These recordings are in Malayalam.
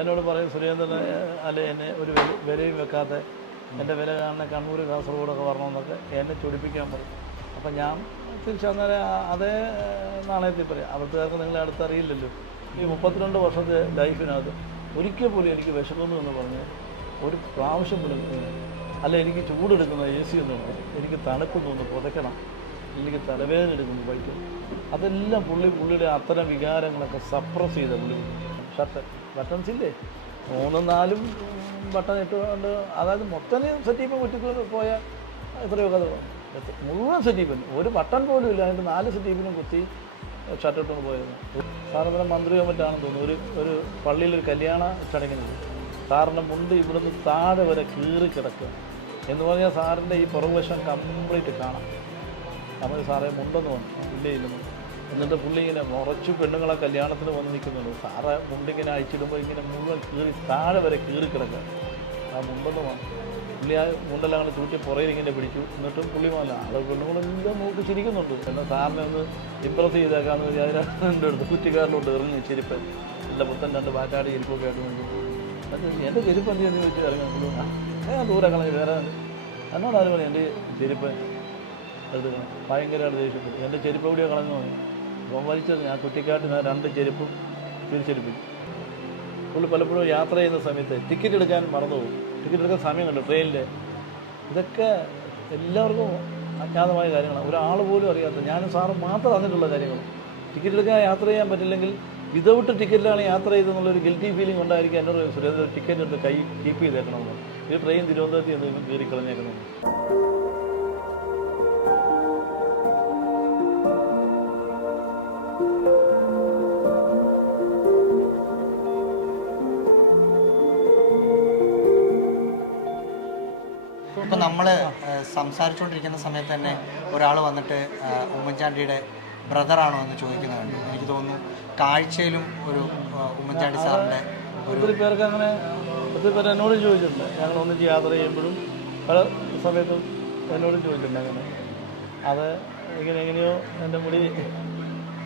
എന്നോട് പറയും സുരേന്ദ്രൻ അല്ലെ എന്നെ ഒരു വിലയും വെക്കാത്ത എൻ്റെ വില കാണുന്ന കണ്ണൂർ കാസർഗോഡൊക്കെ വരണമെന്നൊക്കെ എന്നെ ചൊടിപ്പിക്കാൻ പറയും. അപ്പം ഞാൻ തിരിച്ചന്നേരം അതേ നാണയത്തിൽ പറയാം, അവിടുത്തുകാർക്ക് നിങ്ങളെ അടുത്തറിയില്ലല്ലോ. ഈ 32 വർഷത്തെ ലൈഫിനകത്ത് ഒരിക്കൽ പോലും എനിക്ക് വിശക്കുന്നു എന്ന് പറഞ്ഞ് ഒരു പ്രാവശ്യം പോലും അല്ല എനിക്ക് ചൂടെടുക്കുന്ന AC ഒന്നും, എനിക്ക് തണുപ്പൊന്നും പുതയ്ക്കണം, എനിക്ക് തലവേദന എടുക്കുന്നു ബൈക്ക്, അതെല്ലാം പുള്ളിയുടെ അത്തരം വികാരങ്ങളൊക്കെ സപ്രസ് ചെയ്ത പുള്ളി. ഷർട്ട് ബട്ടൺസ് ഇല്ലേ 3-4 ബട്ടൺ ഇട്ടുകൊണ്ട്, അതായത് മൊത്തം സെറ്റീപ്പ് കുറ്റിക്ക് പോയാൽ എത്രയോ കഥ മുഴുവൻ സെറ്റീപ്പിന് ഒരു ബട്ടൺ പോലും ഇല്ല, അതിൻ്റെ 4 സെറ്റീപ്പിനും കുത്തി ഷർട്ട് ഇട്ടുകൊണ്ട് പോയിരുന്നു. സാറിന് മന്ത്രിയോ മറ്റാണെന്ന് തോന്നുന്നു, ഒരു പള്ളിയിലൊരു കല്യാണ ചടങ്ങിനുണ്ട്. സാറിൻ്റെ മുണ്ട് ഇവിടുന്ന് താഴെ വരെ കീറി കിടക്കുക എന്ന് പറഞ്ഞാൽ സാറിൻ്റെ ഈ പുറകുവശം കംപ്ലീറ്റ് കാണാം. നമ്മൾ സാറേ മുണ്ടെന്ന് പറഞ്ഞു, ഇല്ലെന്ന്. എന്നിട്ട് പുള്ളി ഇങ്ങനെ മുറച്ചു പെണ്ണുങ്ങളെ കല്യാണത്തിന് വന്ന് നിൽക്കുന്നുള്ളൂ. സാറ് മുണ്ടിങ്ങനെ അയച്ചിടുമ്പോൾ ഇങ്ങനെ മുഴുവൻ കീറി താഴെ വരെ കീറി കിടക്കുക. ആ മുണ്ടെന്ന് പറഞ്ഞു. പുള്ളി ആ മുണ്ടെല്ലാം അങ്ങനെ ചൂട്ടി പുറയിൽ ഇങ്ങനെ പിടിച്ചു. എന്നിട്ടും പുള്ളി വന്നില്ല. അത് പെണ്ണുങ്ങളെല്ലാം നോക്കി ചിരിക്കുന്നുണ്ട്. എന്നാൽ സാറിനെ ഒന്ന് ഇമ്പ്രസ് ചെയ്തേക്കാന്ന് വിചാരിച്ചാൽ എൻ്റെ അടുത്ത് കുറ്റിക്കാരിലോട്ട് എറിഞ്ഞ് ചെരുപ്പ് നല്ല പുത്തൻ 2 ബാറ്റാടി ചെരുപ്പൊക്കെ ആയിട്ട് വേണ്ടി. അത് എൻ്റെ ചെരുപ്പ് എന്ത് എന്ന് ചോദിച്ചു ഇറങ്ങി. ഞാൻ ദൂരെ കളഞ്ഞ് വേറെ എന്നോട് ആരും പറഞ്ഞു എൻ്റെ ചെരുപ്പ് എടുക്കണം. ഭയങ്കരമായിട്ട് ദേഷ്യപ്പെട്ടു. എൻ്റെ ചെരുപ്പ് എവിടെയോ കളഞ്ഞു പോയി. അപ്പം വലിച്ചത് ഞാൻ കുറ്റിക്കാട്ടിന് 2 ചെരുപ്പും തിരിച്ചെടുപ്പിച്ചു. പുള്ളി പലപ്പോഴും യാത്ര ചെയ്യുന്ന സമയത്ത് ടിക്കറ്റ് എടുക്കാൻ മറന്നു പോകും. ടിക്കറ്റ് എടുക്കാൻ സമയം കണ്ടു ട്രെയിനിൽ. ഇതൊക്കെ എല്ലാവർക്കും അജ്ഞാതമായ കാര്യങ്ങളാണ്, ഒരാൾ പോലും അറിയാത്ത, ഞാനും സാറും മാത്രം അറിഞ്ഞിട്ടുള്ള കാര്യങ്ങൾ. ടിക്കറ്റ് എടുക്കാൻ യാത്ര ചെയ്യാൻ പറ്റില്ലെങ്കിൽ വിതൗട്ട് ടിക്കറ്റിലാണ് യാത്ര ചെയ്തെന്നുള്ളൊരു ഗിൽറ്റി ഫീലിംഗ് ഉണ്ടായിരിക്കും. എന്നോട് സുരേന്ദ്രൻ ടിക്കറ്റ് എടുത്ത് കൈ കീപ്പ് ചെയ്തേക്കണമെന്ന്. ഈ ട്രെയിൻ തിരുവനന്തപുരത്ത് എന്തെങ്കിലും കയറി കളഞ്ഞേക്കണമെന്ന്. ഇപ്പം നമ്മൾ സംസാരിച്ചുകൊണ്ടിരിക്കുന്ന സമയത്ത് തന്നെ ഒരാൾ വന്നിട്ട് ഉമ്മൻചാണ്ടിയുടെ ബ്രദറാണോ എന്ന് ചോദിക്കുന്നുണ്ട്. എനിക്ക് തോന്നുന്നു കാഴ്ചയിലും ഒരു ഉമ്മൻചാണ്ടി സാറിൻ്റെ ഒത്തിരി പേർക്ക് അങ്ങനെ ഒത്തിരി പേര് എന്നോടും ചോദിച്ചിട്ടുണ്ട്. ഞങ്ങൾ ഒന്നിച്ച് യാത്ര ചെയ്യുമ്പോഴും പല സമയത്തും എന്നോടും ചോദിച്ചിട്ടുണ്ട്. അങ്ങനെ അത് എങ്ങനെയോ എൻ്റെ മുടി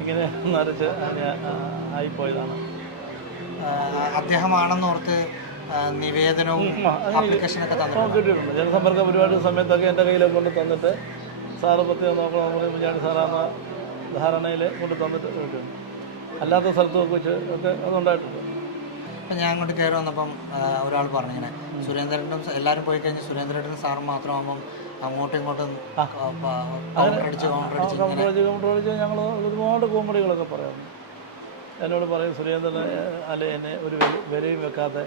ഇങ്ങനെ നരച്ച് ആയിപ്പോയതാണ്. അദ്ദേഹമാണെന്നോർത്ത് നിവേദനവും ആപ്ലിക്കേഷനൊക്കെ കിട്ടിയിട്ടുണ്ട്. ജനസമ്പർക്ക പരിപാടി സമയത്തൊക്കെ എൻ്റെ കയ്യിലൊക്കെ കൊണ്ട് തന്നിട്ട് സാറ് പ്രത്യേകം നോക്കണം, നമ്മൾ ഉമ്മൻചാണ്ടി സാറാണെന്ന ധാരണയിൽ കൊണ്ട് തന്നിട്ട് കിട്ടിയിട്ടുണ്ട്. അല്ലാത്ത സ്ഥലത്തൊക്കെ വെച്ച് ഒക്കെ അതുണ്ടായിട്ടുണ്ട്. ഇപ്പം ഞാൻ അങ്ങോട്ട് കയറി വന്നപ്പം ഒരാൾ പറഞ്ഞിങ്ങനെ സുരേന്ദ്രനും എല്ലാവരും പോയി കഴിഞ്ഞ് സുരേന്ദ്രനും സാറും മാത്രമാകുമ്പം അങ്ങോട്ടും ഇങ്ങോട്ടും കൗണ്ടർ അടിച്ച് ഞങ്ങൾ ഒരുപാട് കോമഡികളൊക്കെ പറയാറുണ്ട്. എന്നോട് പറയും സുരേന്ദ്രൻ അല്ലെ എന്നെ ഒരു വിലയും വെക്കാത്ത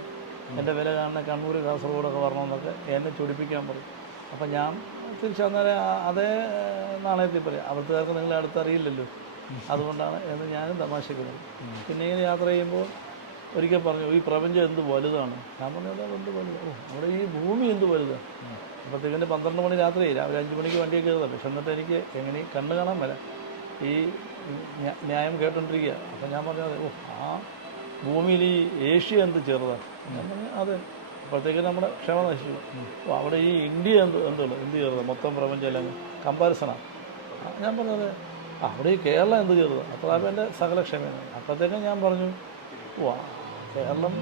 എൻ്റെ വില കാണുന്ന കണ്ണൂർ കാസർഗോഡൊക്കെ വരണമെന്നൊക്കെ എന്നെ ചൊടിപ്പിക്കാൻ പറയും. അപ്പം ഞാൻ തിരിച്ചന്നേരം അതേ നാണയത്തിൽ പറയാം, അവിടുത്തുകാർക്ക് നിങ്ങളെ അടുത്തറിയില്ലല്ലോ, അതുകൊണ്ടാണ് എന്ന് ഞാനും തമാശക്കുന്നത്. പിന്നെ ഇങ്ങനെ യാത്ര ചെയ്യുമ്പോൾ ഒരിക്കൽ പറഞ്ഞു, ഈ പ്രപഞ്ചം എന്ത് വലുതാണ്. ഞാൻ പറഞ്ഞത് എന്ത് വലുത്, നമ്മുടെ ഈ ഭൂമി എന്ത് വലുതാണ്. അപ്പോഴത്തേക്കിൻ്റെ 12 മണി രാത്രി, രാവിലെ 5 മണിക്ക് വണ്ടിയൊക്കെ കയറുമല്ലോ. പക്ഷെ എന്നിട്ട് എനിക്ക് എങ്ങനെ കണ്ണ് കാണാൻ വരാം, ഈ ന്യായം കേട്ടോണ്ടിരിക്കുക. അപ്പം ഞാൻ പറഞ്ഞത് ആ ഭൂമിയിൽ ഈ ഏഷ്യ എന്ത് ചെറുതാണ്. ഞാൻ പറഞ്ഞു അതെ. അപ്പോഴത്തേക്ക് നമ്മുടെ ക്ഷമ നശിച്ചു. അവിടെ ഈ ഇന്ത്യ എന്തുള്ളൂ, എന്ത് ചെറുതാണ്, മൊത്തം പ്രപഞ്ചം എല്ലാം കമ്പാരിസണാണ്. ഞാൻ പറഞ്ഞത് അവിടെ ഈ കേരളം എന്ത് ചെറുതാണ്. അപ്പോഴാണ് എൻ്റെ സകല ക്ഷമയാണ്. അപ്പോഴത്തേക്കും ഞാൻ പറഞ്ഞു കേരളം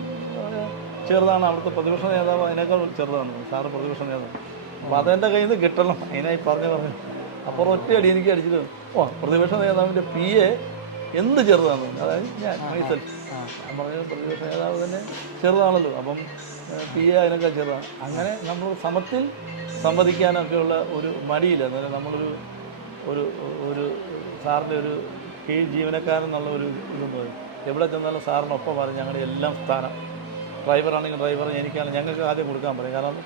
ചെറുതാണ്, അവിടുത്തെ പ്രതിപക്ഷ നേതാവ് അതിനേക്കാൾ ചെറുതാണ്, സാറ് പ്രതിപക്ഷ നേതാവ്. അപ്പോൾ അതെൻ്റെ കയ്യിൽ നിന്ന് കിട്ടണം, അതിനായി പറഞ്ഞു. അപ്പോൾ ഒറ്റയടി എനിക്ക് അടിച്ചിട്ട് പ്രതിപക്ഷ നേതാവിൻ്റെ PA എന്ത് ചെറുതാണ്. അതായത് ഞാൻ പറഞ്ഞത് പ്രതിപക്ഷ നേതാവ് തന്നെ ചെറുതാണല്ലോ, അപ്പം PA അതിനേക്കാൾ ചെറുതാണ്. അങ്ങനെ നമ്മൾ സമത്തിൽ സംവദിക്കാനൊക്കെയുള്ള ഒരു മടിയില്ല. അന്നേരം നമ്മളൊരു ഒരു ഒരു സാറിൻ്റെ ഒരു കീഴ് ജീവനക്കാരൻ എന്നുള്ള ഒരു ഇതെന്ന് പറയും. എവിടെ ചെന്നാലും സാറിനൊപ്പം പറയും ഞങ്ങളുടെ എല്ലാം സ്ഥാനം. ഡ്രൈവറാണെങ്കിൽ ഡ്രൈവർ, എനിക്കാണെങ്കിൽ ഞങ്ങൾക്ക് ആദ്യം കൊടുക്കാൻ പറയും. കാരണം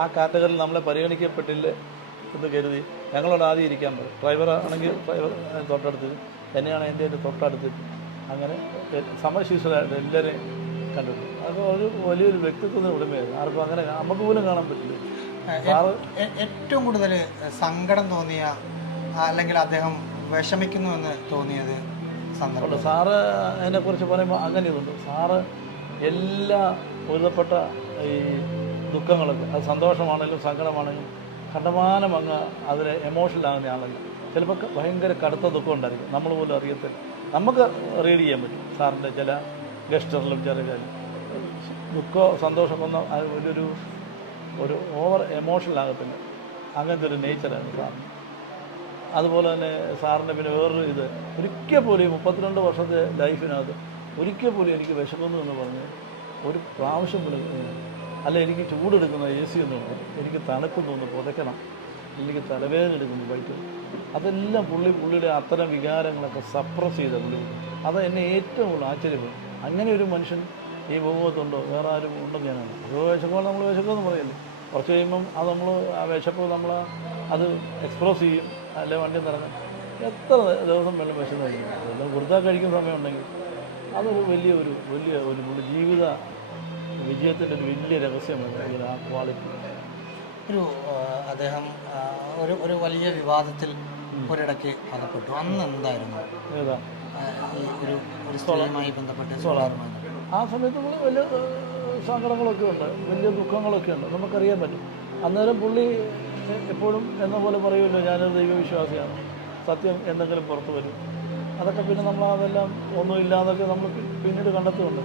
ആ കാറ്റഗറിയിൽ നമ്മളെ പരിഗണിക്കപ്പെട്ടില്ല എന്ന് കരുതി ഞങ്ങളോട് ആദ്യം ഇരിക്കാൻ പറയും. ഡ്രൈവറാണെങ്കിൽ ഡ്രൈവർ തൊട്ടടുത്ത്, എന്നെയാണ് എൻ്റെ തൊട്ടടുത്തിട്ട്, അങ്ങനെ സമശീർഷരായിട്ട് എല്ലാവരെയും കണ്ടിട്ടുണ്ട്. അത് ഒരു വലിയൊരു വ്യക്തിത്വത്തിന് ഉടമയായിരുന്നു. ആർക്കും അങ്ങനെ നമുക്ക് പോലും കാണാൻ പറ്റില്ല. ഏറ്റവും കൂടുതൽ സങ്കടം തോന്നിയ അല്ലെങ്കിൽ അദ്ദേഹം വിഷമിക്കുന്നു എന്ന് തോന്നിയത് സന്ദർഭം? സാറ് അതിനെക്കുറിച്ച് പറയുമ്പോൾ അങ്ങനെയുണ്ട്. സാറ് എല്ലാ ഒരുതപ്പെട്ട ഈ ദുഃഖങ്ങളൊക്കെ, അത് സന്തോഷമാണെങ്കിലും സങ്കടമാണെങ്കിലും കണ്ടമാനം അങ്ങ് അതിൽ എമോഷണലാകുന്ന ആളല്ല. ചിലപ്പോൾ ഭയങ്കര കടുത്ത ദുഃഖം ഉണ്ടായിരിക്കും, നമ്മൾ പോലും അറിയത്തില്ല. നമുക്ക് റീഡ് ചെയ്യാൻ പറ്റും സാറിൻ്റെ ചില ഗസ്റ്ററിലും ചില കാര്യം ദുഃഖമോ സന്തോഷമൊന്നും അത് ഒരു ഓവർ എമോഷണൽ ആകത്തില്ല. അങ്ങനത്തെ ഒരു നേച്ചറാണ് സാറിന്. അതുപോലെ തന്നെ സാറിൻ്റെ പിന്നെ വേറൊരു ഇത്, ഒരിക്കൽ പോലും 32 വർഷത്തെ ലൈഫിനകത്ത് ഒരിക്കൽ പോലും എനിക്ക് വിശക്കുന്നു എന്ന് പറഞ്ഞ് ഒരു പ്രാവശ്യം പോലും അല്ല എനിക്ക് ചൂടെടുക്കുന്ന AC ഒന്നുണ്ട്, എനിക്ക് തണുപ്പൊന്ന് പുതയ്ക്കണം, എനിക്ക് തലവേദന എടുക്കുന്നു വൈകിട്ട്, അതെല്ലാം പുള്ളിയുടെ അത്തരം വികാരങ്ങളൊക്കെ സപ്രസ് ചെയ്ത പുള്ളി. അത് എന്നെ ഏറ്റവും കൂടുതൽ ആശ്ചര്യപ്പെടും. അങ്ങനെ ഒരു മനുഷ്യൻ ഈ ഭൂമുഖത്തുണ്ടോ, വേറെ ആരും ഉണ്ടെന്ന് ഞാനാണ്. അത് വിശക്കുമ്പോൾ നമ്മൾ വിശക്കുമെന്ന് പറയല്ലേ, കുറച്ച് കഴിയുമ്പം അത് നമ്മൾ ആ വിശപ്പ് നമ്മൾ അത് എക്സ്പ്രസ് ചെയ്യും. അല്ലെ വണ്ടി നിറങ്ങും. എത്ര ദിവസം വെള്ളം വിശന്ന് കഴിക്കും, അതെല്ലാം വെറുതെ കഴിക്കുന്ന സമയമുണ്ടെങ്കിൽ അതൊരു വലിയ ഒരു ജീവിത വിജയത്തിൻ്റെ ഒരു വലിയ രഹസ്യമാണ് ആ ക്വാളിറ്റി. അദ്ദേഹം ഒരു വലിയ വിവാദത്തിൽ ഒരിടയ്ക്ക് അകപ്പെട്ടു. അന്ന് എന്തായിരുന്നു ഏതാ ഈ ഒരു സ്ത്രീയുമായി ബന്ധപ്പെട്ട് സോളാറുമായി? ആ സമയത്ത് പുള്ളി വലിയ സങ്കടങ്ങളൊക്കെ ഉണ്ട്, വലിയ ദുഃഖങ്ങളൊക്കെ ഉണ്ട്, നമുക്കറിയാൻ പറ്റും. അന്നേരം പുള്ളി എപ്പോഴും എന്ന പോലെ പറയുമല്ലോ, ഞാനൊരു ദൈവവിശ്വാസിയാണ്, സത്യം എന്തെങ്കിലും പുറത്തു വരും. അതൊക്കെ പിന്നെ നമ്മൾ അതെല്ലാം ഒന്നുമില്ലാതൊക്കെ നമ്മൾ പിന്നീട് കണ്ടെത്തുന്നുണ്ട്.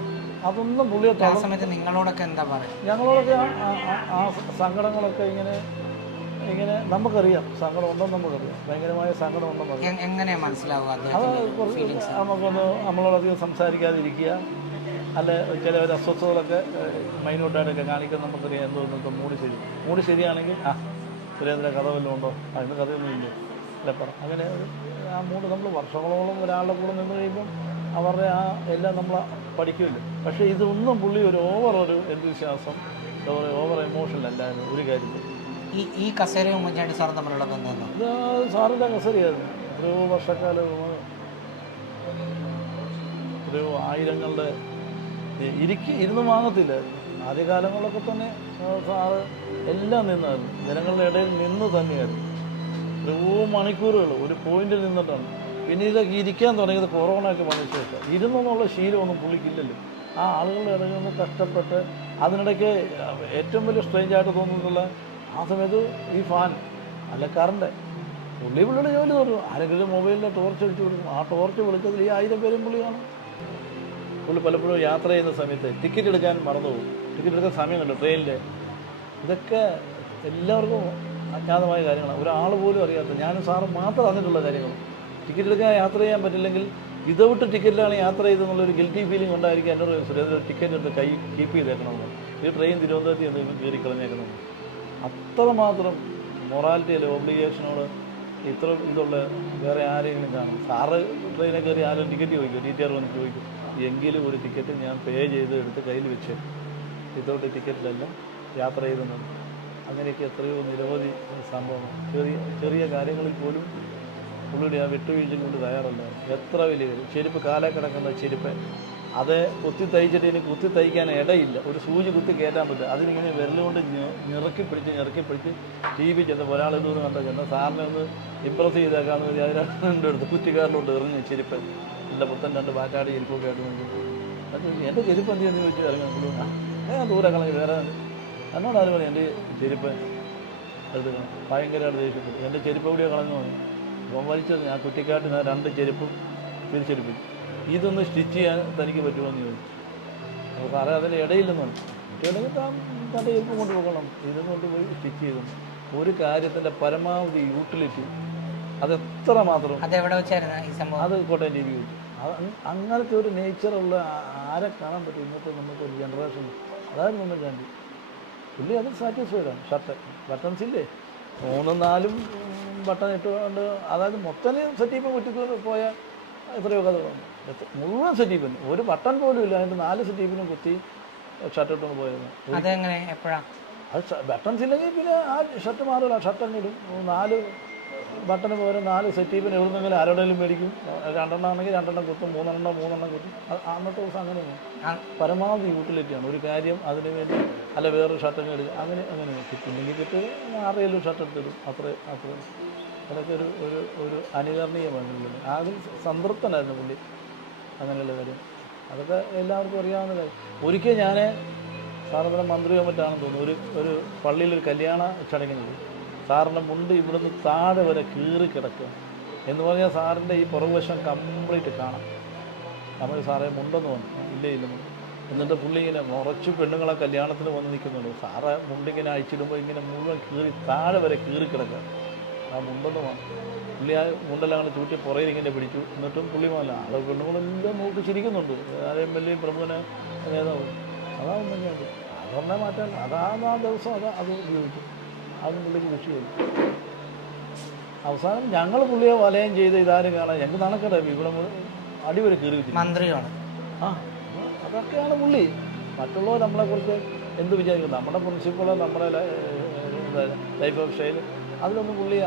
അതൊന്നും പുള്ളിയെ ആ സമയത്ത് നിങ്ങളോടൊക്കെ എന്താ പറയുക? ഞങ്ങളോടൊക്കെ ആ സങ്കടങ്ങളൊക്കെ ഇങ്ങനെ നമുക്കറിയാം, സങ്കടം ഉണ്ടെന്ന് നമുക്കറിയാം, ഭയങ്കരമായ സങ്കടം ഉണ്ടെന്ന്. എങ്ങനെ മനസ്സിലാവുക? അത് കുറച്ച് നമുക്കൊന്ന് നമ്മളോടധികം സംസാരിക്കാതിരിക്കുക, അല്ലെ ചില ഒരു അസ്വസ്ഥതകളൊക്കെ മൈന്യൂട്ടായിട്ടൊക്കെ കാണിക്കാൻ നമുക്കറിയാം. എന്തോന്നും മൂഡ് ശരിയാണെങ്കിൽ സുരേന്ദ്ര കഥ വല്ലതും ഉണ്ടോ, അതിന് കഥയൊന്നും ഇല്ല, അല്ലെ പറ. അങ്ങനെ ആ മൂഡ് നമ്മൾ വർഷങ്ങളോളം ഒരാളുടെ കൂടെ നിന്ന് കഴിയുമ്പം അവരുടെ ആ എല്ലാം നമ്മൾ പഠിക്കുമല്ലോ. പക്ഷേ ഇതൊന്നും പുള്ളി ഒരു എന്തുവിശ്വാസം, ഓവർ എമോഷണൽ അല്ലായിരുന്നു ഒരു കാര്യത്തിൽ. ഈ കസേരയും ഉമ്മൻചാണ്ടി സാറും തമ്മിലുള്ള ബന്ധം ഇത് സാറിൻ്റെ കസേരയായിരുന്നു. ഒരു വർഷക്കാലം ഒരു ആയിരങ്ങളുടെ ഇരുന്ന് വാങ്ങത്തില്ലായിരുന്നു. ആദ്യകാലങ്ങളിലൊക്കെ തന്നെ സാറ് എല്ലാം നിന്നായിരുന്നു, ജനങ്ങളുടെ ഇടയിൽ നിന്ന് തന്നെയായിരുന്നു. ഒരു മണിക്കൂറുകൾ ഒരു പോയിന്റിൽ നിന്നിട്ടാണ്. പിന്നെ ഇതൊക്കെ ഇരിക്കാൻ തുടങ്ങിയത് കൊറോണയൊക്കെ വന്ന ശേഷം. ഇരുന്നുള്ള ശീലമൊന്നും പുള്ളിക്കില്ലല്ലോ. ആ ആളുകളുടെ ഇടയിൽ നിന്ന് കഷ്ടപ്പെട്ട് അതിനിടയ്ക്ക് ഏറ്റവും വലിയ സ്ട്രേഞ്ചായിട്ട് തോന്നുന്നുള്ള ആ സമയത്ത് ഈ ഫാൻ അല്ല കറണ്ട് പുള്ളിയുടെ ജോലി തുടങ്ങും. ആരെങ്കിലും മൊബൈലിൽ ടോർച്ച് അടിച്ചു കൊടുക്കും. ആ ടോർച്ച് വിളിച്ചതിൽ ഈ 1000 പേരും പുള്ളിയാണ്. പുള്ളി പലപ്പോഴും യാത്ര ചെയ്യുന്ന സമയത്ത് ടിക്കറ്റ് എടുക്കാൻ മറന്നുപോകും. ടിക്കറ്റ് എടുക്കാൻ സമയം കണ്ടു ട്രെയിനിൽ. ഇതൊക്കെ എല്ലാവർക്കും അജ്ഞാതമായ കാര്യങ്ങളാണ്, ഒരാൾ പോലും അറിയാത്ത, ഞാനും സാറും മാത്രം അറിഞ്ഞിട്ടുള്ള കാര്യങ്ങൾ. ടിക്കറ്റ് എടുക്കാൻ യാത്ര ചെയ്യാൻ പറ്റില്ലെങ്കിൽ വിതൗട്ട് ടിക്കറ്റിലാണ് യാത്ര ചെയ്തെന്നുള്ളൊരു ഗിൽറ്റി ഫീലിംഗ് ഉണ്ടായിരിക്കും. എന്നോട് സുരേന്ദ്ര ടിക്കറ്റ് എടുത്ത് കൈ കീപ്പ് ചെയ്തേക്കണമെന്ന്, ഈ ട്രെയിൻ തിരുവനന്തപുരത്ത് നിന്ന് കയറി കളഞ്ഞേക്കണമെന്ന്. അത്രമാത്രം മൊറാലിറ്റിയിൽ ഓബ്ലിഗേഷനോട് ഇതുള്ള വേറെ ആരെങ്കിലും കാണും. സാറ് ട്രെയിനിൽ കയറി ആരും ടിക്കറ്റ് ചോദിക്കും, DTR വന്ന് ചോദിക്കും, എങ്കിലും ഒരു ടിക്കറ്റ് ഞാൻ പേ ചെയ്ത് എടുത്ത് കയ്യിൽ വെച്ച് വിതൗട്ട് ടിക്കറ്റിലെല്ലാം യാത്ര ചെയ്തെന്നുണ്ട്. അങ്ങനെയൊക്കെ എത്രയോ നിരവധി സംഭവങ്ങൾ. ചെറിയ കാര്യങ്ങളിൽ പോലും പുള്ളിയുടെ ആ വിട്ടുവീഴ്ച കൊണ്ട് തയ്യാറല്ല. എത്ര വലിയ ചെരുപ്പ്, കാലേ കിടക്കുന്ന ചെരുപ്പ്, അത് കുത്തി തയ്ച്ചിട്ട് ഇനി കുത്തി തയ്ക്കാൻ ഇടയില്ല, ഒരു സൂചി കുത്തി കയറ്റാൻ പറ്റും. അതിനിങ്ങനെ വിരലുകൊണ്ട് ഞെറുക്കി പിടിച്ച് TV ചെന്നപ്പോൾ ഒരാൾ ഇതൊന്ന് കണ്ടോ സാറിനെ ഒന്ന് ഇമ്പ്രസ് ചെയ്തേക്കാന്ന് കരുതി അതിൻ്റെ അടുത്ത് കുറ്റിക്കാരിലോട്ട് എറിഞ്ഞ് ചെരുപ്പ്, നല്ല പുത്തൻ 2 ബാറ്റാടി ചെരുപ്പൊക്കെ ആയിട്ട് നോക്കി. അത് എൻ്റെ ചെരുപ്പ് എന്ത് ചെയ്യുന്നു ചോദിച്ചു ഇറങ്ങി. ദൂരെ കളഞ്ഞ് വേറെ എന്നോട് ആരും പറയും എൻ്റെ ചെരുപ്പ് എടുക്കണം. ഭയങ്കരമായിട്ട് ദേഷ്യപ്പെട്ടു. എൻ്റെ ചെരുപ്പ് എവിടെയാണ് കളഞ്ഞു പോയി. അപ്പം വലിച്ചത് ഞാൻ കുറ്റിക്കാട്ടിന് 2 ചെരുപ്പും തിരിച്ചെടുപ്പിച്ചു. ഇതൊന്ന് സ്റ്റിച്ച് ചെയ്യാൻ തനിക്ക് പറ്റുമെന്ന് ചോദിച്ചു. അപ്പോൾ സാറേ അതിൻ്റെ ഇടയില്ലെന്നാണ്. ഇടയിൽ തൻ്റെ ചെരുപ്പ് കൊണ്ട് പോകണം, ഇതും കൊണ്ടുപോയി സ്റ്റിച്ച് ചെയ്തു. ഒരു കാര്യത്തിൻ്റെ പരമാവധി യൂട്ടിലിറ്റി അതെത്ര മാത്രം. അതെവിടെ വെച്ചായിരുന്നു ഈ സംഭവം? അത് കോട്ടയം TV വെച്ചു. അങ്ങനത്തെ ഒരു നേച്ചറുള്ള ആരെ കാണാൻ പറ്റും ഇന്നത്തെ നമുക്കൊരു ജനറേഷൻ. അതായിരുന്നു ഉമ്മൻചാണ്ടി. പുള്ളി അത് സാറ്റിസ്ഫൈഡാണ്. ഷർട്ട് ബട്ടൺസ് ഇല്ലേ, 3-4 ബട്ടൺ ഇട്ടുകൊണ്ട്, അതായത് മൊത്തം സെറ്റീപ്പ് കുറ്റിക്കൊണ്ട് പോയ എത്രയോ കഥകളുണ്ട്. മുഴുവൻ സെറ്റീപ്പിന് ഒരു ബട്ടൺ പോലും ഇല്ല, അതിൻ്റെ 4 സെറ്റീപ്പിനും കുത്തി ഷർട്ട് ഇട്ടുകൊണ്ട് പോയത്. അതെങ്ങനെ എപ്പോഴാണ്? അത് ബട്ടൺസ് ഇല്ലെങ്കിൽ പിന്നെ ആ ഷർട്ട് മാറില്ല, ഷർട്ട് അങ്ങ് ഇടും. 4 ബട്ടന് പകരം 4 സെറ്റീപ്പിന് എവിടുന്നെങ്കിലും ആരോടെങ്കിലും മേടിക്കും. 2 ആണെങ്കിൽ 2 കുത്തും, 3 കുത്തും. അന്നത്തെ ദിവസം അങ്ങനെയാണ്. പരമാവധി യൂട്ടിലിറ്റിയാണ് ഒരു കാര്യം. അതിന് വേണ്ടി അല്ല വേറൊരു ഷർട്ടൊക്കെ എടുക്കും, അങ്ങനെ കിട്ടുന്നെങ്കിൽ കിട്ടുക 6-7 ഷർട്ട് എടുത്തിടും. അത്രേ അതൊക്കെ ഒരു അനുകരണീയമാണ്. ആദ്യം സംതൃപ്തനായിരുന്നു പുള്ളി അങ്ങനെയുള്ള കാര്യം. അതൊക്കെ എല്ലാവർക്കും അറിയാവുന്ന കാര്യം. ഒരിക്കൽ ഞാൻ സാറിൻ്റെ മന്ത്രിയോ മറ്റാണെന്ന് തോന്നുന്നു, ഒരു പള്ളിയിലൊരു കല്യാണ ചടങ്ങിനുണ്ട്. സാറിൻ്റെ മുണ്ട് ഇവിടുന്ന് താഴെ വരെ കീറി കിടക്കുക എന്ന് പറഞ്ഞാൽ സാറിൻ്റെ ഈ പുറകുവശം കംപ്ലീറ്റ് കാണാം. നമ്മൾ സാറേ മുണ്ടെന്ന് വന്നു, ഇല്ല എന്നിട്ട് പുള്ളി ഇങ്ങനെ മുറച്ച് പെണ്ണുങ്ങളെ കല്യാണത്തിന് വന്ന് നിൽക്കുന്നുള്ളൂ. സാറ് മുണ്ടിങ്ങനെ അഴിച്ചിടുമ്പോൾ ഇങ്ങനെ മുഴുവൻ കീറി താഴെ വരെ കീറി കിടക്കുക. ആ മുണ്ടെന്ന് വന്നു പുള്ളി ആ മുണ്ടെല്ലാം അങ്ങനെ ചൂട്ടി പുറയിൽ ഇങ്ങനെ പിടിച്ചു. എന്നിട്ടും പുള്ളി വന്നില്ല. അത് പെണ്ണുങ്ങളെല്ലാം നോക്കി ചിരിക്കുന്നുണ്ട്. ആരെയും വലിയ പ്രമുഖനെ നേതാവ് അതാ ഉമ്മൻചാണ്ടി. അത് പറഞ്ഞാൽ മാറ്റാൻ ആ ദിവസം അത് ഉപയോഗിച്ചു. അതും പുള്ളിക്ക് വിഷയമായി. അവസാനം ഞങ്ങൾ പുള്ളിയെ വലയം ചെയ്ത് ഇതാരും കാണാൻ ഞങ്ങൾക്ക് നടക്കട്ടെ ഇവിടെ അടിവരെ കീറി വെച്ചു. മന്ത്രിയാണ്. ആ അതൊക്കെയാണ് പുള്ളി. മറ്റുള്ളവർ നമ്മളെക്കുറിച്ച് എന്ത് വിചാരിക്കും? നമ്മുടെ പ്രിൻസിപ്പളോ നമ്മുടെ ലൈഫ് ഓഫ് സ്റ്റൈൽ അതിലൊന്നും പുള്ളി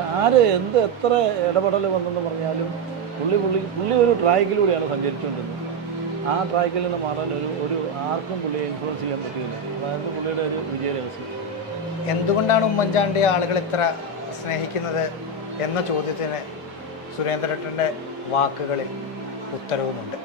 എത്ര ഇടപെടൽ വന്നെന്ന് പറഞ്ഞാലും പുള്ളി ഒരു ട്രാക്കിലൂടെയാണ് സഞ്ചരിച്ചുകൊണ്ടിരുന്നത്. ആ ട്രാക്കിൽ നിന്ന് മാറാൻ ഒരു ആർക്കും പുള്ളിയെ ഇൻഫ്ലുവൻസ് ചെയ്യാൻ പറ്റിയില്ല. അതായത് പുള്ളിയുടെ ഒരു വിജയ രഹസ്യം. എന്തുകൊണ്ടാണ് ഉമ്മൻചാണ്ടി ആളുകൾ ഇത്ര സ്നേഹിക്കുന്നത് എന്ന ചോദ്യത്തിന് സുരേന്ദ്രേട്ടൻ്റെ വാക്കുകളിൽ ഉത്തരവുമുണ്ട്.